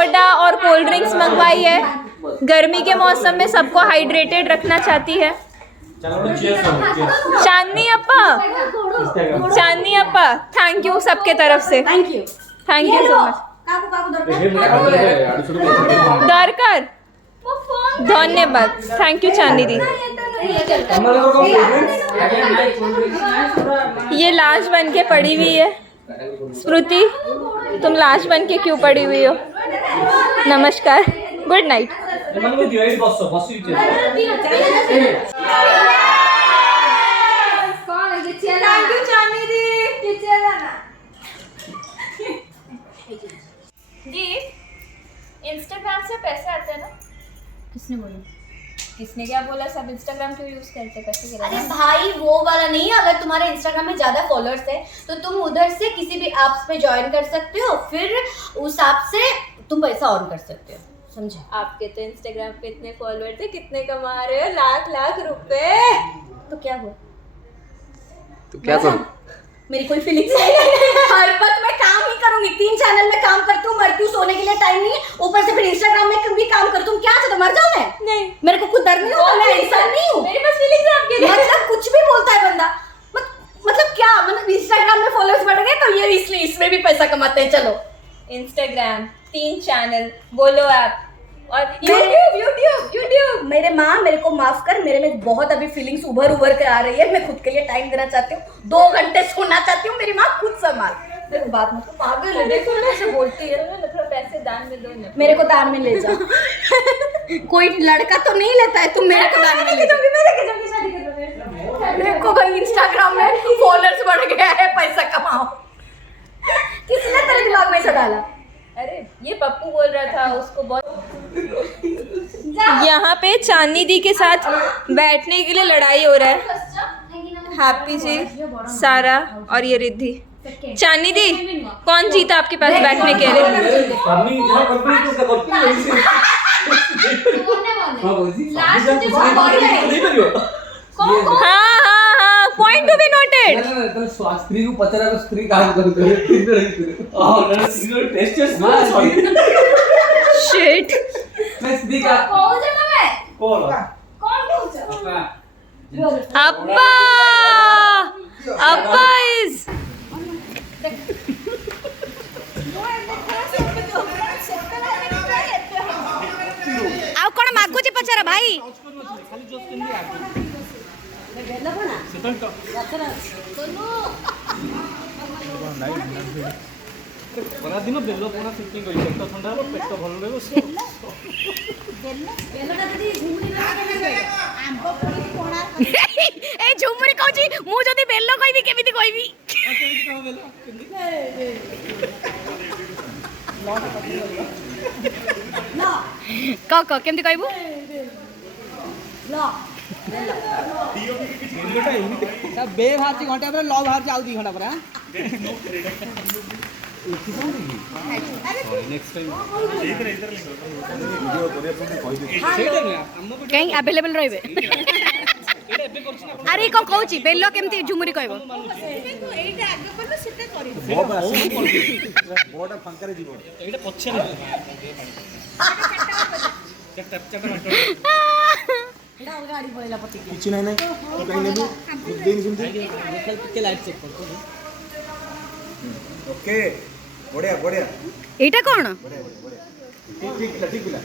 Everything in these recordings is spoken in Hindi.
सोडा और कोल्ड ड्रिंक्स मंगवाई है। गर्मी के मौसम में सबको हाइड्रेटेड रखना चाहती है। चांदनी अप्पा, चांदनी अप्पा, थैंक यू सबके तरफ से, थैंक यू सो मच। दरकार धन्यवाद, थैंक यू चांदनी दी। ये लाश बन के पड़ी हुई है। स्मृति, तुम लाश बन के क्यों पड़ी हुई हो? नमस्कार, गुड नाइट। इंस्टाग्राम से पैसे आते हैं ना? किसने बोला? किसने क्या बोला? सब इंस्टाग्राम क्यों यूज करते, पैसे गिरा? अरे भाई वो वाला नहीं, अगर तुम्हारे इंस्टाग्राम में ज्यादा फॉलोअर्स है तो तुम उधर से किसी भी ऐप्स पे ज्वाइन कर सकते हो, फिर उस ऐप से तुम पैसा ऑन कर सकते हो, समझे? आपके तो इंस्टाग्राम पे इतने फॉलोअर थे, कितने कमा रहे हो? लाख लाख रुपए। तो क्या हुआ? तो क्या करूं? मेरी कोई फीलिंग्स नहीं है। हर वक्त मैं काम ही करूंगी, 3 चैनल में काम करती हूँ, मरती हूँ, सोने के लिए टाइम नहीं है, ऊपर से फिर इंस्टाग्राम में भी काम करती हूँ। क्या चाहते, मर जाऊं मैं? नहीं, मेरे को खुद दर्द नहीं होता, मैं इंसान नहीं हूँ। मेरे पास फीलिंग्स है आपके लिए। मतलब कुछ भी बोलता है बंदा। मतलब क्या, मतलब इंस्टाग्राम में फॉलोअर्स बढ़ गए तो ये इसलिए इसमें भी पैसा कमाते हैं। चलो, इंस्टाग्राम, 3 चैनल, बोलो ऐप और यूट्यूब। मेरे माँ, मेरे को माफ कर, मेरे में बहुत अभी फीलिंग्स उभर के आ रही है। मैं खुद के लिए टाइम देना चाहती हूँ, 2 घंटे सोना चाहती हूँ। मेरी माँ खुद संभाल। मेरे को बात मत, पागल है, देखो ना ऐसे बोलती है। थोड़ा पैसे दान में दो ना। मेरे को दान में ले जा। कोई लड़का तो नहीं लेता है, तुम मेरे को दान में ले जा। देखो भाई, इंस्टाग्राम में फॉलोअर्स बढ़ गया है, पैसा कमाओ। किसने तेरे दिमाग में ऐसा डाला? अरे ये पप्पू बोल रहा था, उसको बहुत। यहाँ पे चांदनी दी के साथ बैठने के लिए लड़ाई हो रहा है। हैप्पी जी, सारा और ये रिद्धि। चांदनी दी, कौन जीता आपके पास बैठने के लिए? हाँ, पॉइंट टू बी नोटेड। स्त्री को पचरा तो स्त्री काम करते हैं। शिट, मैं स्त्री का कौन अप्पा, अप्पा इज ଆଉ କଣ ମାଗୁଛି ପଚାର ଭାଇ? ଖରାଦିନ ବେଲ ପଣା ସିଟିଂ କରି ପେଟ ଥଣ୍ଡା ହେବ, ପେଟ ଭଲ ରହିବ। ଏ ଝୁମୁରି କହୁଛି, ମୁଁ ଯଦି ବେଲ କହିବି କେମିତି କହିବି? କ କେମିତି କହିବୁ? बे बाहर घंटे पर ल बाहर आउ 2 घंटा पर। कहीं अवेलेबल रहिबे? अरे कौन कहूची बेलो केमती झुमुरी कहबो? ଏଇଟା ଫାଙ୍କାରେ ଯିବ, ଏଇଟା ପଛରେ କିଛି ନାହିଁ ନାହିଁ କାହିଁ ନେବୁ ଦେଇନି ସେମିତି। ଟିକେ ଲାଇଟ୍ ଚେକ୍ କର। ଓକେ, ବଢିଆ ବଢିଆ, एटा कोन? ଠିକ ପିଲା ଠିକ ପିଲା।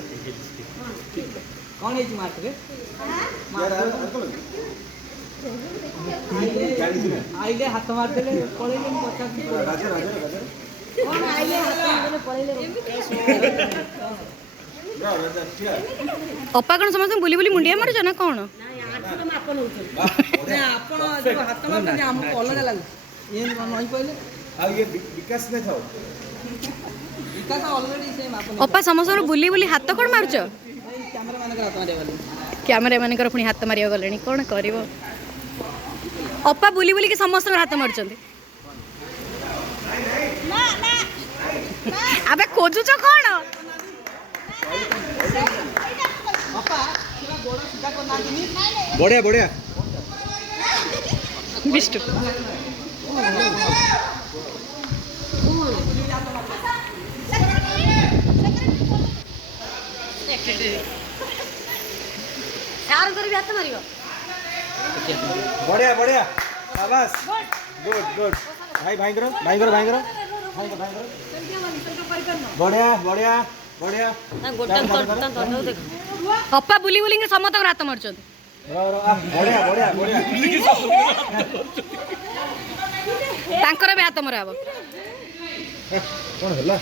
कौन है मार्क रे? आइले हाथ मार देले पळेले पचास। राजा राजा राजा कोन आइले हाथ मार देले पळेले? अप्पा कोन समझ बुली बुली मुंडिया मारछ ना कोन? ना आपण जो हाथ मार दे हम अलग लागू ये नहीं पहिले। आ ये विकास में थाओ, विकास ऑलरेडी सेम आपण। अप्पा समझ बुली बुली हाथ कोन मारछ? कैमरा मान कर हाथ मारे वाली कैमरा मान कर पुनी हाथ मारिया गलेनी कोन करिवो? अप्पा बुली बुली के समस्त हाथ मारछंती। ना ना अबे खोजुछ कोन? अप्पा पूरा गोड़ सीधा कर ना दिनी। बढिया बढिया। बिष्टु ସାର୍ କରି ବି ହାତ ମାରିବ बढ़िया बढ़िया शाबाश गुड गुड भाई भाई करो भाई करो भाई करो भाई करो भाई करो बढ़िया बढ़िया बढ़िया ଅପା ବୁଲି ବୁଲିକି ସମସ୍ତଙ୍କର ହାତ ମାରୁଛନ୍ତି बढ़िया बढ़िया बढ़िया ତାଙ୍କର ବି ହାତ ମରା ହବ कौन होला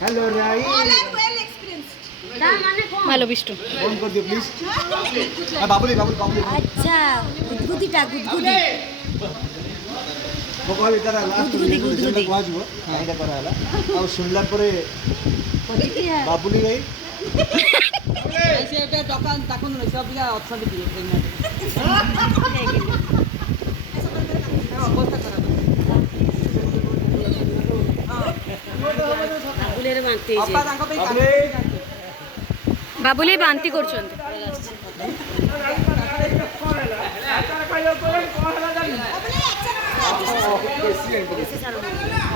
हेलो राई ମାଲୋ ବିଷ୍ଟୁ फोन कर दियो प्लीज बाबुली बाबुली बाबुली ଆଚ୍ଛା ଗୁଦଗୁଦିଟା ଗୁଦଗୁଦି वो कॉल इधर लास्ट गुदगुदी पहुंच गो आइडा करा हला और सुनला परे बाबुली भाई ସେ ଏବେ ଦୋକାନ ତାକୁ ନୁହେଁ ସେ ଅବିକା ଅଛନ୍ତି ଟିକେ ଅବସ୍ଥା ଖରାପ ଅପା ତାଙ୍କ ପାଇଁ ବାବୁଲି ବାନ୍ତି କରୁଛନ୍ତି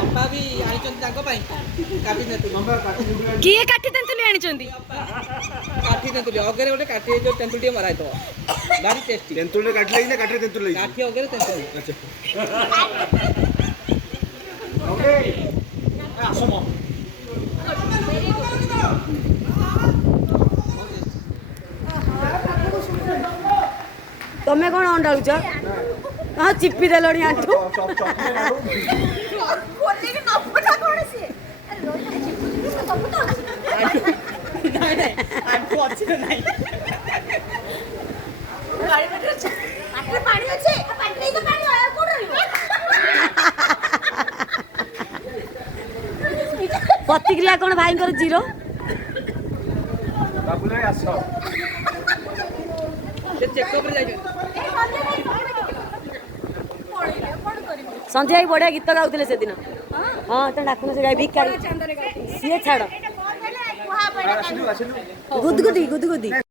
ଅପା ବି ଆଣିଛନ୍ତି ତାଙ୍କ ପାଇଁ କାଟି ତେନ୍ତୁଲି କିଏ କାଠି ତେନ୍ତୁଲି ଆଣିଛନ୍ତି କାଠି ତେନ୍ତୁଲି ଅଗରେ ଗୋଟେ କାଠି ଯୋଉ ତେନ୍ତୁଲି ଟିକେ ମରା ହେଇଥିବ ଭାରି ଟେଷ୍ଟି तेंतुल ने काट लई ना काटे तेंतुल लई କାଠି ଅଗରେ ତେନ୍ତୁଲି अच्छा ओके आसम ତମେ କଣ ଅଣ୍ଡାଳୁଛ ହଁ ଚିପି ଦେଲଣି ଆଣ୍ଠୁ ଆଣ୍ଠୁ ଅଛି ନା ନାହିଁ ପ୍ରତିକ୍ରିୟା କଣ ଭାଇଙ୍କର ଜିରୋ बाबुले आसो ସେ ଚେକଅପରେ ଯାଇଛନ୍ତି ସଞ୍ଜୟ ଭାଇ ବଢିଆ ଗୀତ ଗାଉଥିଲେ ସେଦିନ ହଁ ତ ଡାକୁନ ସେ ଗାଇ ଭିକାରୀ ସିଏ ଛାଡ଼ ଗୁଦଗୁଦି ଗୁଦଗୁଦି